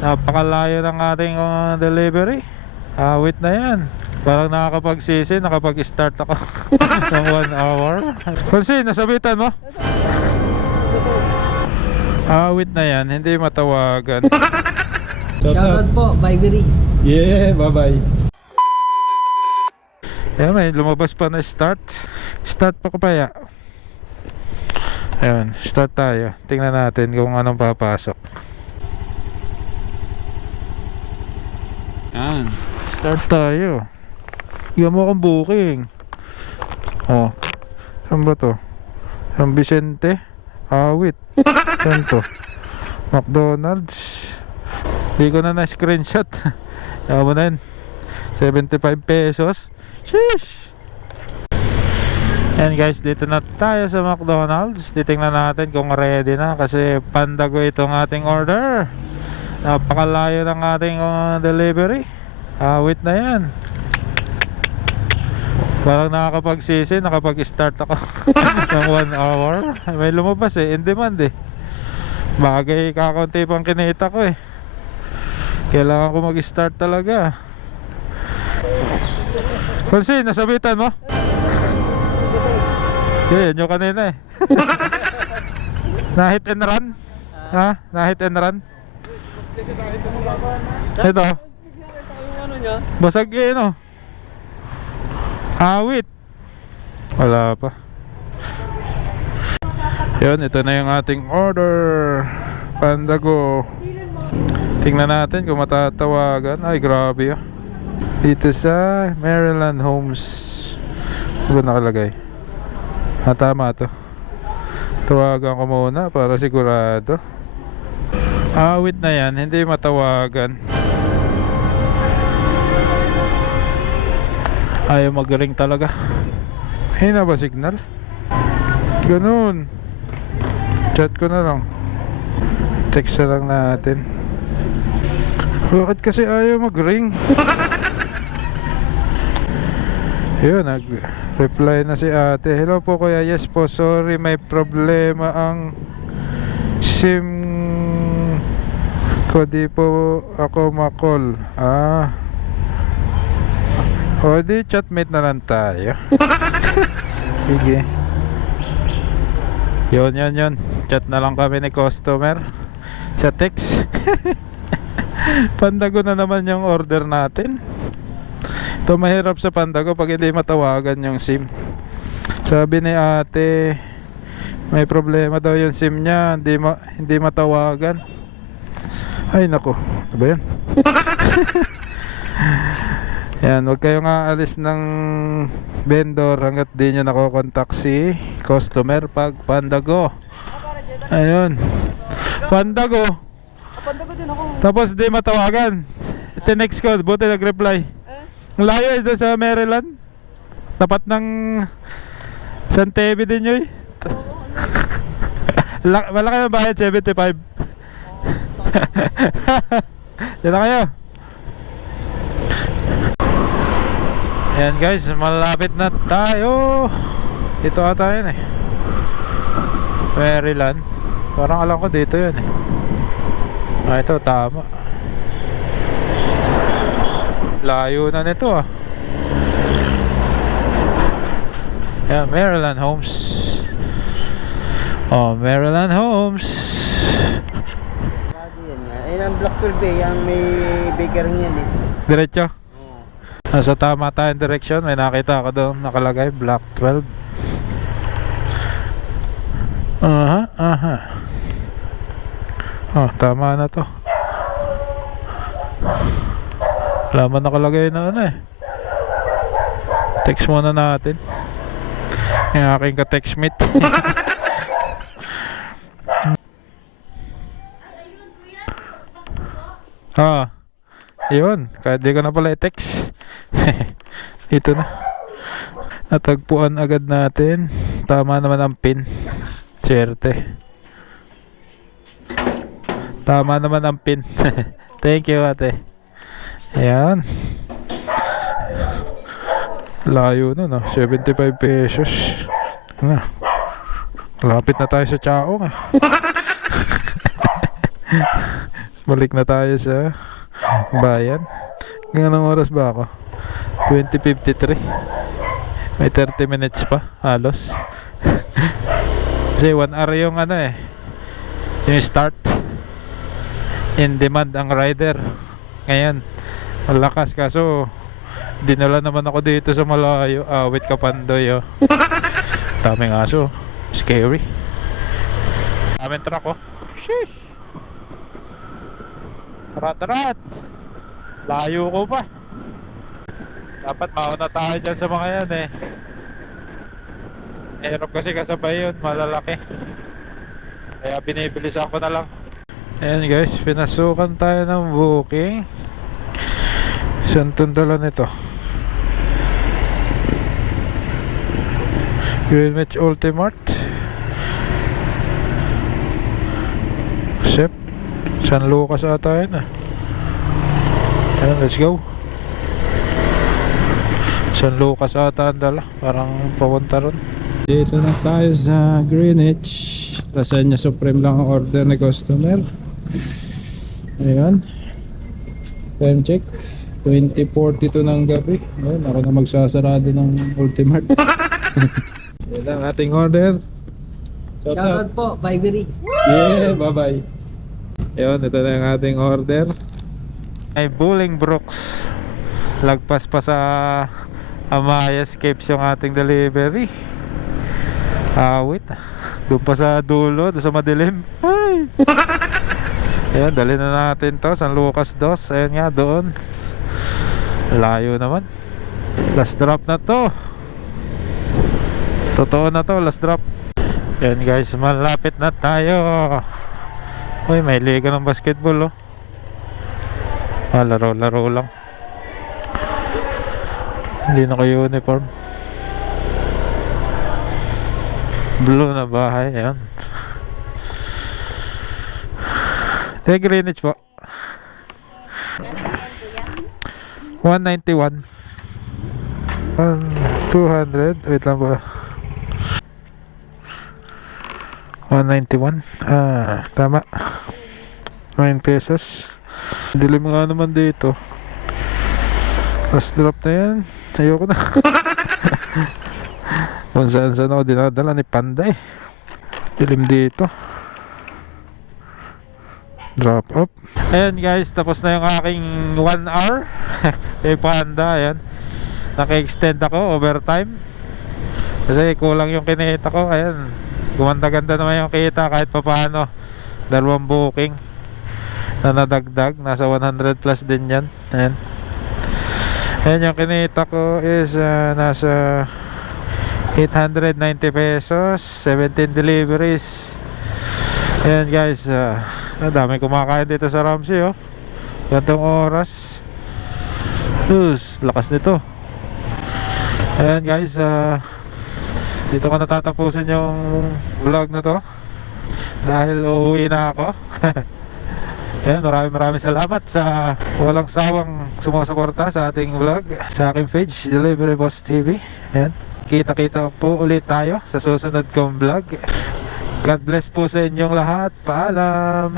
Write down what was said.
Napakalayo ng ating delivery. Wait na yan. Parang nakakapagsisi, nakapag-start ako ng 1 hour. Fonzie, nasabitan mo? Wait na yan, hindi matawagan. Shoutout po, Vibery. Yeah, bye-bye. Ayan, may lumabas pa na start. Start pa ko pa ya. Ayan, start tayo. Tingnan natin kung anong papasok. Ayan, start tayo. Iyan mo akong booking. Oh, saan ba to? San Vicente? Wait, saan to? McDonald's. Hindi ko na na-screenshot. Yaman mo na yun, 75 pesos. Sheesh. Yan guys, dito na tayo sa McDonald's. Titingnan natin kung ready na, kasi pandago itong ating order. Napakalayo ng ating delivery. Wait na yan. Parang nakakapagsisi, nakapag-start ako ng 1 hour. May lumabas in demand Bagay, kakaunti pang kinita ko Kailangan ko mag-start talaga. Fonzie, nasabitan mo? Yan yung kanina Na-hit and run? Na-hit and run? Ito basag awit. Wala pa. Yun, ito na yung ating order. Pandago. Tingnan natin kung matatawagan. Ay, grabe dito sa Maryland Homes. Ano nakalagay? Tama to. Tawagan ko muna para sigurado. Awit na yan, hindi matawagan. Ayaw mag-ring talaga. Hina ba signal? Ganun. Chat ko na lang. Text na lang natin. Bakit kasi ayaw mag-ring? Yun, nag-reply na si ate. Hello po kuya, yes po, sorry, may problema ang SIM ko, di po ako makol. O di chatmate na lang tayo. Sige. Yun. Chat na lang kami ni customer sa text. Pandago na naman yung order natin. Ito mahirap sa Pandago pag hindi matawagan yung SIM. Sabi ni ate, may problema daw yung SIM niya, hindi matawagan. Ay nako, ano ba yan? Yan, huwag kayong aalis ng vendor hanggat di nyo nakokontak si customer pag Pandago. Ayun, Pandago. Pandago din ako. Tapos di matawagan. Tinext ko, buti nag-reply. Ang layo doon sa Maryland. Tapat ng San Teve din yun. Malaki ang bayad, 75. Yan na kayo. Yan guys, malapit na tayo. Dito ata yun Maryland. Parang alam ko dito yun ito tama. Layo na nito Yan, Maryland Homes. Maryland Homes. Ayun ang Block 12 yung may bakery yan Diretso. Nasa tama tayong direksyon. May nakita ako doon nakalagay Block 12. Tama na to. Wala man nakalagay na text muna natin yung aking ka-textmate. Yun, kahit di ko na pala i-text. Ito na, natagpuan agad natin. Tama naman ang pin. Swerte. Tama naman ang pin. Thank you ate. Ayan, layo na 75 pesos Malapit na tayo sa Chaong Balik na tayo sa bayan. Ngayon ang oras ba ako? 20:53. May 30 minutes pa halos. Kasi 1 hour yung ano eh, yung start. In demand ang rider ngayon, malakas. Kaso dinala naman ako dito sa malayo, Awit, Kapandoy, oh. Daming aso, scary. Daming truck, oh. Sheesh. Tarat, layo ko pa. Dapat mauna tayo dyan sa mga yan eh. Hirap kasi kasabay yun, malalaki. Kaya binibilisan ko na lang. Ayan guys, pinasukan tayo ng booking. Saan itong dala nito? Greenwich Ultimart. Sep San Lucas ata yun ah. Ayan, let's go. San Lucas ata ang dala. Parang papunta ron. Dito na tayo sa Greenwich. Lasagna Supreme lang ang order ni customer. Ayan. Time check 20:42 ng gabi. Ayan, ako na magsasarado ng Ultimart. Yan ang ating order. Shoutout po, Vibery. Yeah, bye-bye. Ayun, ito na yung ating order. Ay, Bolingbrookes. Lagpas pa sa Amaya Escapes yung ating delivery. Awit. Doon pa sa dulo, doon sa madilim. Ay! Ayun, dali na natin to. San Lucas 2. Ayun nga, doon. Layo naman. Last drop na to. Totoo na to, last drop. Yan guys, malapit na tayo. Uy, may liga ng basketball, oh. Laro-laro lang. Hindi na ko uniform. Blue na bahay, ayan. Greenwich po. 191. 200. Wait lang ba? 191. Tama. 9 pesos. Dilim nga naman dito. Last drop na yan. Ayoko na. Kung saan saan ako dinadala ni Panda eh. Dilim dito. Drop up. Ayan guys, tapos na yung aking 1 hour. Kay Panda, ayan. Naka-extend ako overtime. Kasi kulang yung kinita ko. Ayan, gumanda-ganda naman yung kita kahit pa paano. 2 booking na nadagdag. Nasa 100 plus din yan. Ayan. Ayan, yung kinita ko is nasa 890 pesos, 17 deliveries. Ayan guys, dami kumakain dito sa Ramsey, oh. Gantong oras. Lakas nito. Ayan guys, dito ko natatapusin yung vlog na to dahil uuwi na ako. Ayan, maraming salamat sa walang sawang sumusuporta sa ating vlog, sa aking page, Delivery Boss TV. Ayan, kita-kita po ulit tayo sa susunod kong vlog. God bless po sa inyong lahat. Paalam.